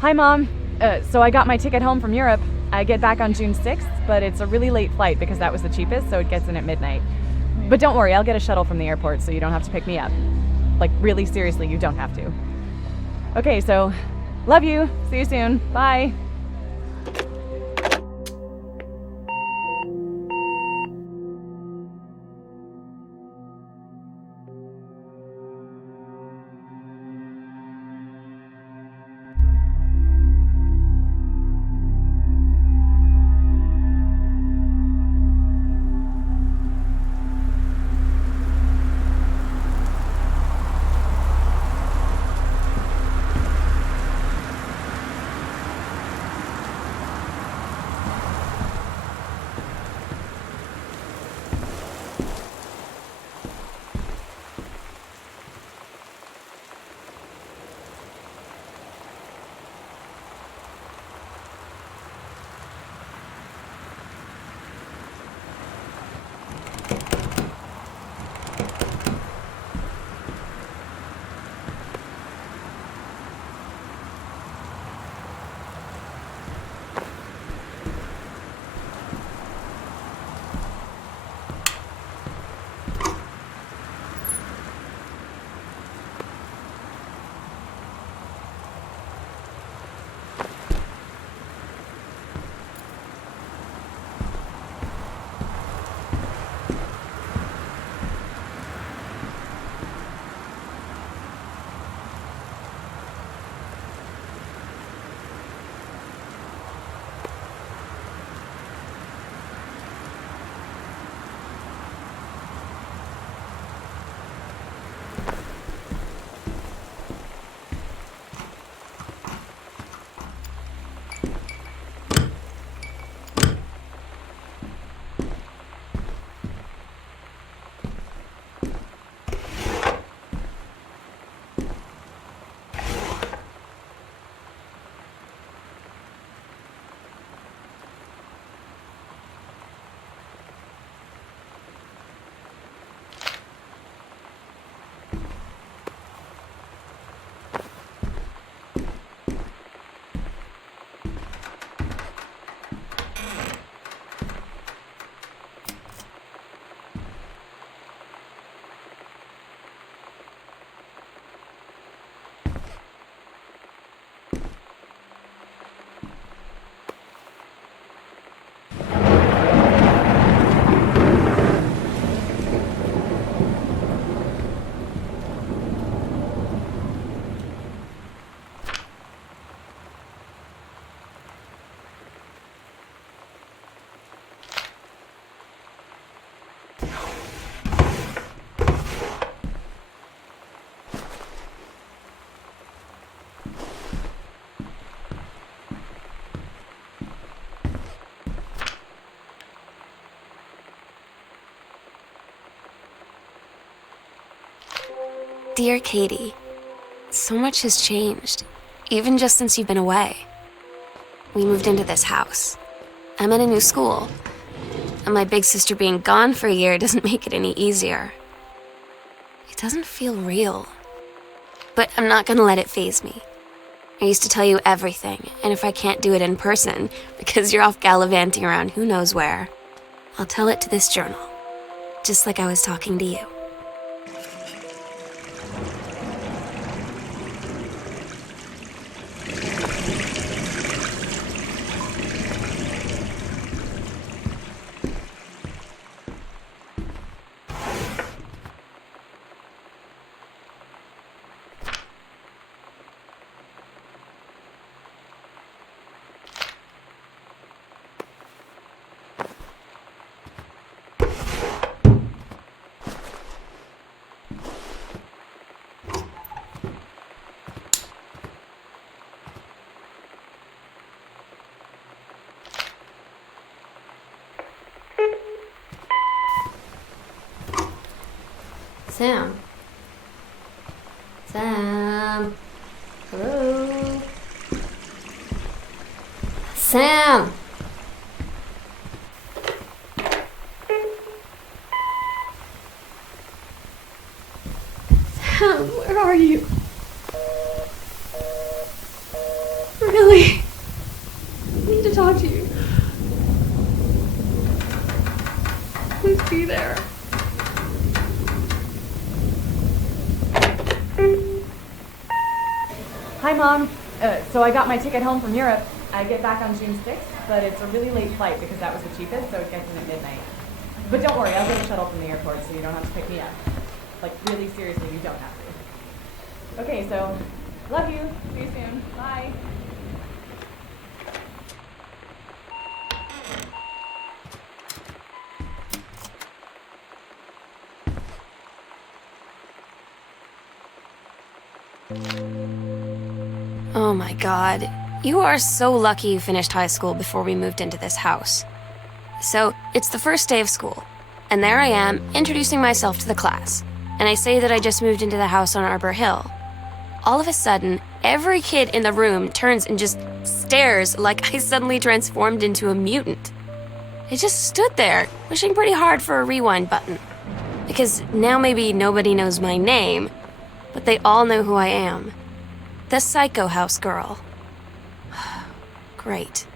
Hi, Mom. So I got my ticket home from Europe. I get back on June 6th, but it's a really late flight because that was the cheapest, so it gets in at midnight. But don't worry, I'll get a shuttle from the airport so you don't have to pick me up. Like, really seriously, you don't have to. Okay, so love you. See you soon. Bye. Dear Katie, so much has changed, even just since you've been away. We moved into this house. I'm in a new school, and my big sister being gone for a year doesn't make it any easier. It doesn't feel real, but I'm not gonna let it faze me. I used to tell you everything, and if I can't do it in person, because you're off gallivanting around who knows where, I'll tell it to this journal, just like I was talking to you. Sam. Sam. Hello. Sam. Sam, where are you? We're be there. Hi, Mom. So I got my ticket home from Europe. I get back on June 6th, but it's a really late flight because that was the cheapest, so it gets in at midnight. But don't worry, I'll get a shuttle from the airport so you don't have to pick me up. Like, really seriously, you don't have to. Okay, so, love you. See you soon. Bye. Oh my god. You are so lucky you finished high school before we moved into this house. So, it's the first day of school, and there I am, introducing myself to the class, and I say that I just moved into the house on Arbor Hill. All of a sudden, every kid in the room turns and just stares like I suddenly transformed into a mutant. I just stood there, wishing pretty hard for a rewind button. Because now maybe nobody knows my name, but they all know who I am. The Psycho House girl. Great.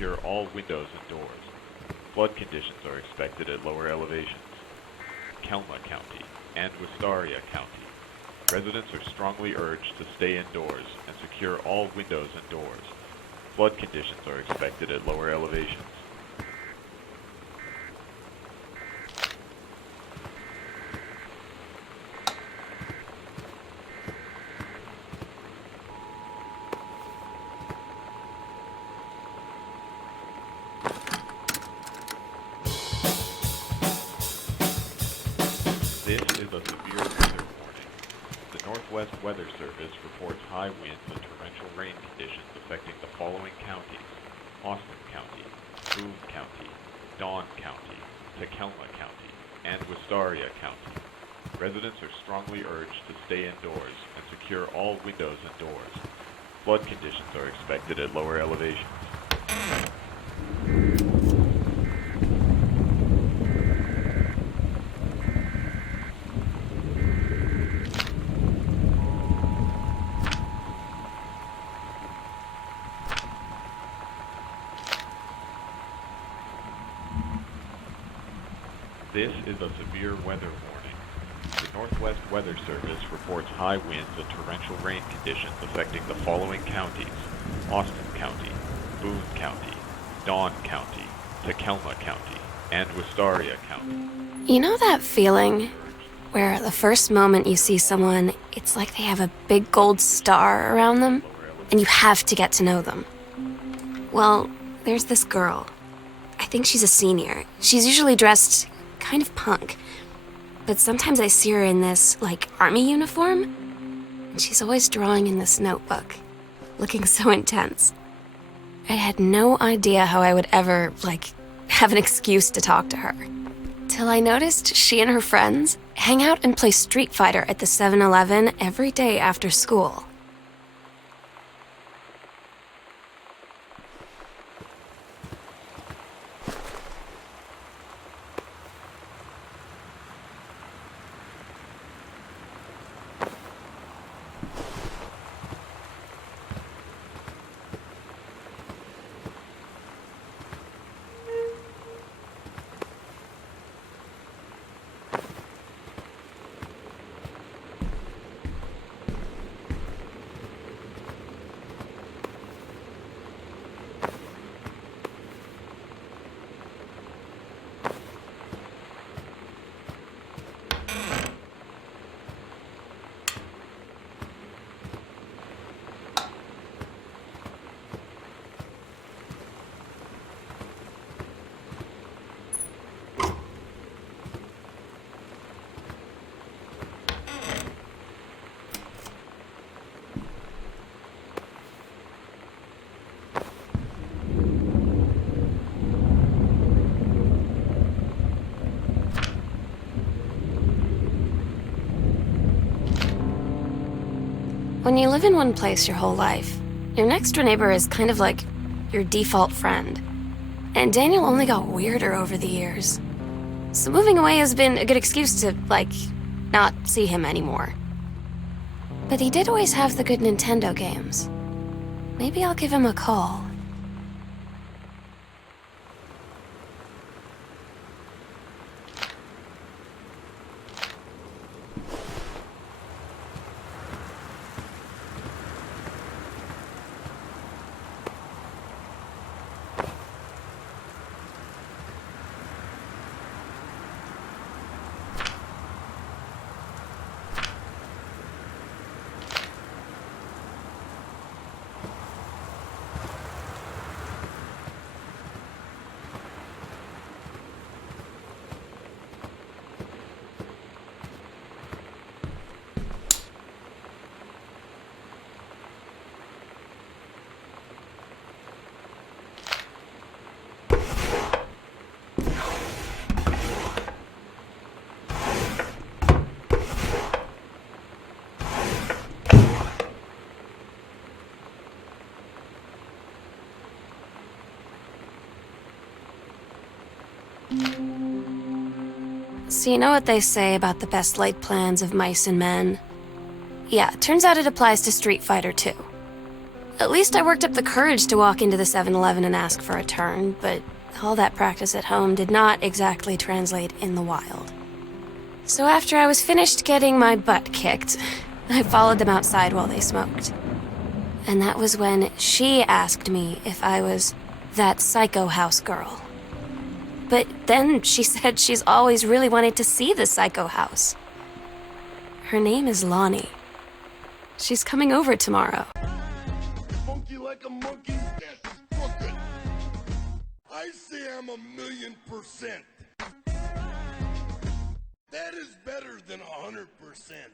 secure all windows and doors. Flood conditions are expected at lower elevations. Kelma County and Wistaria County. Residents are strongly urged to stay indoors and secure all windows and doors. Flood conditions are expected at lower elevations. This is a severe weather warning. The Northwest Weather Service reports high winds and torrential rain conditions affecting the following counties: Austin County, Boone County, Dawn County, Takelma County, and Wistaria County. Residents are strongly urged to stay indoors and secure all windows and doors. Flood conditions are expected at lower elevations. This is a severe weather warning. The Northwest Weather Service reports high winds and torrential rain conditions affecting the following counties: Austin County, Boone County, Dawn County, Takelma County, and Wistaria County. You know that feeling where the first moment you see someone, it's like they have a big gold star around them, and you have to get to know them? Well, there's this girl. I think she's a senior. She's usually dressed kind of punk, but sometimes I see her in this, army uniform, and she's always drawing in this notebook, looking so intense. I had no idea how I would ever, have an excuse to talk to her, till I noticed she and her friends hang out and play Street Fighter at the 7-Eleven every day after school. When you live in one place your whole life, your next door neighbor is kind of like your default friend. And Daniel only got weirder over the years. So moving away has been a good excuse to, not see him anymore. But he did always have the good Nintendo games. Maybe I'll give him a call. So you know what they say about the best laid plans of mice and men? Yeah, turns out it applies to Street Fighter too. At least I worked up the courage to walk into the 7-Eleven and ask for a turn, but all that practice at home did not exactly translate in the wild. So after I was finished getting my butt kicked, I followed them outside while they smoked. And that was when she asked me if I was that psycho house girl. But then she said she's always really wanted to see the psycho house. Her name is Lonnie. She's coming over tomorrow. Funky like a monkey, yes, fuck it. I say I'm 1,000,000%. That is better than 100%.